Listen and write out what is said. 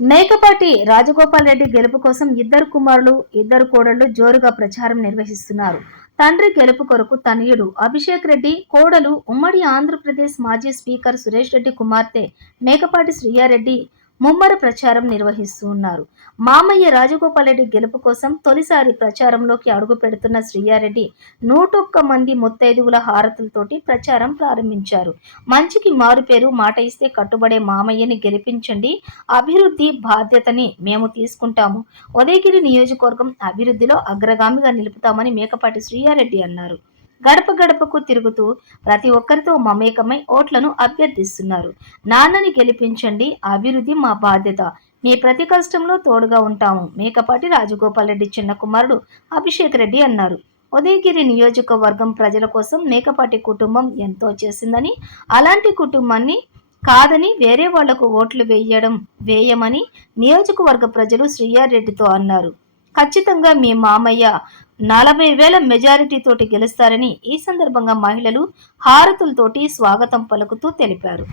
మేకపాటి రాజగోపాల్ రెడ్డి గెలుపు కోసం ఇద్దరు కుమారులు ఇద్దరు కోడళ్లు జోరుగా ప్రచారం నిర్వహిస్తున్నారు. తండ్రి గెలుపు కొరకు తనయుడు అభిషేక్ రెడ్డి, కోడలు ఉమ్మడి ఆంధ్రప్రదేశ్ మాజీ స్పీకర్ సురేష్ రెడ్డి కుమార్తె మేకపాటి శ్రీయారెడ్డి ముమ్మర ప్రచారం నిర్వహిస్తున్నారు. మామయ్య రాజగోపాల్ రెడ్డి గెలుపు కోసం తొలిసారి ప్రచారంలోకి అడుగు పెడుతున్న శ్రీయారెడ్డి 101 మంది ముత్తైదువుల హారతులతోటి ప్రచారం ప్రారంభించారు. మంచికి మారుపేరు, మాట ఇస్తే కట్టుబడే మామయ్యని గెలిపించండి, అభివృద్ధి బాధ్యతని మేము తీసుకుంటాము, ఉదయగిరి నియోజకవర్గం అభివృద్ధిలో అగ్రగామిగా నిలుపుతామని మేకపాటి శ్రీయారెడ్డి అన్నారు. గడప గడపకు తిరుగుతూ ప్రతి ఒక్కరితో మమేకమై ఓట్లను అభ్యర్థిస్తున్నారు. నాన్నని గెలిపించండి, అభివృద్ధి మా బాధ్యత, మీ ప్రతి కష్టంలో తోడుగా ఉంటాము, మేకపాటి రాజగోపాల్ రెడ్డి చిన్న కుమారుడు అభిషేక్ రెడ్డి అన్నారు. ఉదయగిరి నియోజకవర్గం ప్రజల కోసం మేకపాటి కుటుంబం ఎంతో చేసిందని, అలాంటి కుటుంబాన్ని కాదని వేరే వాళ్లకు ఓట్లు వేయమని నియోజకవర్గ ప్రజలు శ్రీయారెడ్డితో అన్నారు. ఖచ్చితంగా మీ మామయ్య 40,000 మెజారిటీతోటి గెలుస్తారని ఈ సందర్భంగా మహిళలు హారతులతోటి స్వాగతం పలుకుతూ తెలిపారు.